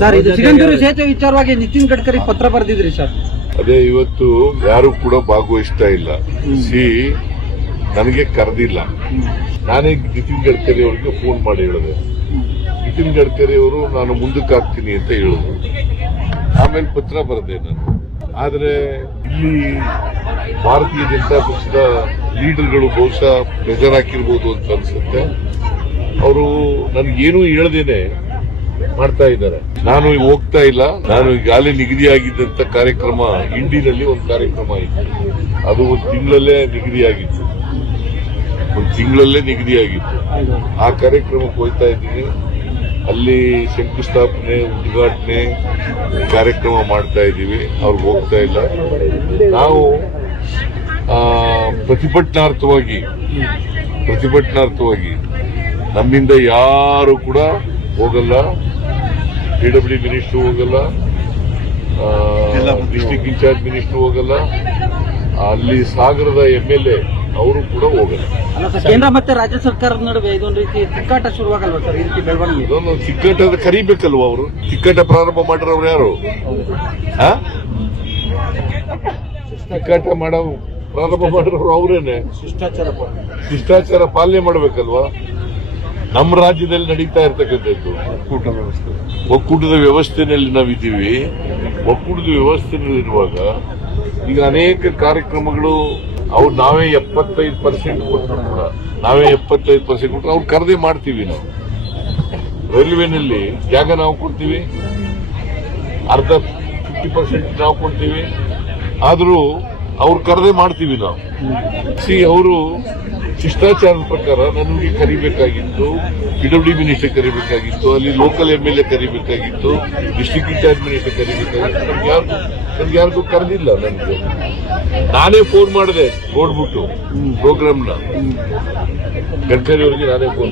Sir ಇದು ಸಿಗಂದೂರು ಸೇತುವೆ ವಿಚಾರವಾಗಿ ನಿತಿನ್ ಗಡ್ಕರಿ ಪತ್ರ ಬರೆದಿದ್ರಿ ಸರ್. ಅದೇ ಇವತ್ತು ಯಾರು ಕೂಡ ಭಾಗವಹಿಸ್ತಾ ಇಲ್ಲ. ಸಿ ನನಗೆ ಕರೆದಿಲ್ಲ. ನಾನೇ ನಿತಿನ್ ಗಡ್ಕರಿ ಅವರಿಗೆ ಫೋನ್ ಮಾಡಿ ಹೇಳಿದೆ. ನಿತಿನ್ ಗಡ್ಕರಿ ಅವರು ನಾನು ಮುಂದಕ್ಕೆ ಹಾಕ್ತೀನಿ ಅಂತ ಹೇಳಿದ್ರು. ಆಮೇಲೆ ಪತ್ರ ಬರೆದೆ ನಾನು. ಆದರೆ ಇಲ್ಲಿ ಭಾರತೀಯ ಜನತಾ ಪಕ್ಷದ ಲೀಡರ್ಗಳು ಬಹುಶಃ ಪ್ರೆಜರ್ ಹಾಕಿರ್ಬೋದು ಅಂತ ಅನ್ಸುತ್ತೆ. ಅವರು ನನ್ಗೇನು ಹೇಳ್ದೇನೆ ಮಾಡ್ತಾ ಇದ್ದಾರೆ. ನಾನು ಹೋಗ್ತಾ ಇಲ್ಲ. ನಾನು ಈಗಾಗಲೇ ನಿಗದಿಯಾಗಿದ್ದಂತ ಕಾರ್ಯಕ್ರಮ ಇಂಡಿನಲ್ಲಿ ಒಂದು ಕಾರ್ಯಕ್ರಮ ಇತ್ತು. ಅದು ಒಂದು ತಿಂಗಳಲ್ಲೇ ನಿಗದಿಯಾಗಿತ್ತು. ಒಂದು ತಿಂಗಳಲ್ಲೇ ನಿಗದಿಯಾಗಿತ್ತು. ಆ ಕಾರ್ಯಕ್ರಮಕ್ಕೆ ಹೋಗ್ತಾ ಇದ್ದೀನಿ. ಅಲ್ಲಿ ಶಂಕುಸ್ಥಾಪನೆ, ಉದ್ಘಾಟನೆ ಕಾರ್ಯಕ್ರಮ ಮಾಡ್ತಾ ಇದ್ದೀವಿ. ಅವ್ರಿಗೆ ಹೋಗ್ತಾ ಇಲ್ಲ. ನಾವು ಪ್ರತಿಭಟನಾರ್ಥವಾಗಿ ಪ್ರತಿಭಟನಾರ್ಥವಾಗಿ ನಮ್ಮಿಂದ ಯಾರು ಕೂಡ ಹೋಗಲ್ಲ. ಪಿ ಡಬ್ಲ್ಯೂ ಮಿನಿಸ್ಟರ್ ಹೋಗಲ್ಲ ಡಿಸ್ಟಿಕ್ ಇನ್ಚಾರ್ಜ್ ಮಿನಿಸ್ಟರ್ ಹೋಗಲ್ಲ. ಅಲ್ಲಿ ಸಾಗರದ ಎಂಎಲ್ಎ ಎ ಅವರು ಕೂಡ ಹೋಗಲ್ಲ. ಕೇಂದ್ರ ಮತ್ತೆ ರಾಜ್ಯ ಸರ್ಕಾರದ ನಡುವೆ ಇದೊಂದು ರೀತಿ ತಿಕ್ಕಾಟ ಶುರುವಾಗಲ್ವಾ ಸರ್ ಈ ರೀತಿ ಬೆಳವಣಿಗೆ? ಇದೊಂದು ತಿಕ್ಕಾಟ ಕರಿಬೇಕಲ್ವ ಅವರು? ತಿಕ್ಕಾಟ ಪ್ರಾರಂಭ ಮಾಡಿರೋರು ಯಾರು? ಆ? ತಿಕ್ಕಾಟ ಮಾಡೋ ಪ್ರಾರಂಭ ಮಾಡಿರೋರು ಅವರೇನೆ. ಶಿಷ್ಟಾಚಾರ ಶಿಷ್ಟಾಚಾರ ಪಾಲನೆ ಮಾಡಬೇಕಲ್ವಾ? ನಮ್ಮ ರಾಜ್ಯದಲ್ಲಿ ನಡೀತಾ ಇರ್ತಕ್ಕಂಥದ್ದು ಒಕ್ಕೂಟ ವ್ಯವಸ್ಥೆ. ಒಕ್ಕೂಟದ ವ್ಯವಸ್ಥೆನಲ್ಲಿ ನಾವಿದ್ದೀವಿ. ಒಕ್ಕೂಟದ ವ್ಯವಸ್ಥೆನಲ್ಲಿರುವಾಗ ಈಗ ಅನೇಕ ಕಾರ್ಯಕ್ರಮಗಳು ಅವ್ರು ನಾವೇ ಎಪ್ಪತ್ತೈದು ಪರ್ಸೆಂಟ್ ಕೊಟ್ಟರು ಕೂಡ. ನಾವೇ ಎಪ್ಪತ್ತೈದು ಪರ್ಸೆಂಟ್ ಕೊಟ್ಟರು. ಅವ್ರು ಕರೆದೇ ಮಾಡ್ತೀವಿ ನಾವು. ರೈಲ್ವೆನಲ್ಲಿ ಜಾಗ ನಾವು ಕೊಡ್ತೀವಿ. ಅರ್ಧ ಫಿಫ್ಟಿ ಪರ್ಸೆಂಟ್ ನಾವು ಕೊಡ್ತೀವಿ. ಆದರೂ ಅವ್ರು ಕರೆದೇ ಮಾಡ್ತೀವಿ ನಾವು. ಸಿ, ಅವರು ಶಿಷ್ಟಾಚಾರದ ಪ್ರಕಾರ ನನಗೆ ಕರಿಬೇಕಾಗಿತ್ತು ಪಿಡಬ್ಲ್ಯೂ ಮಿನಿಸ್ಟರ್ ಕರಿಬೇಕಾಗಿತ್ತು ಅಲ್ಲಿ ಲೋಕಲ್ ಎಂ ಎಲ್ ಎ ಕರಿಬೇಕಾಗಿತ್ತು ಡಿಸ್ಟಿಕ್ ಇನ್ಚಾರ್ಜ್ ಮಿನಿಸ್ಟರ್ ಕರಿಬೇಕಾಗಿತ್ತು. ನಮ್ಗೆ ಯಾರು ನಮ್ಗೆ ಯಾರಿಗೂ ಕರೆದಿಲ್ಲ ನನಗೆ ನಾನೇ ಫೋನ್ ಮಾಡಿದೆ ನೋಡ್ಬಿಟ್ಟು ಪ್ರೋಗ್ರಾಮ್ನ ಗಡ್ಕರಿ ಅವರಿಗೆ ನಾನೇ ಫೋನ್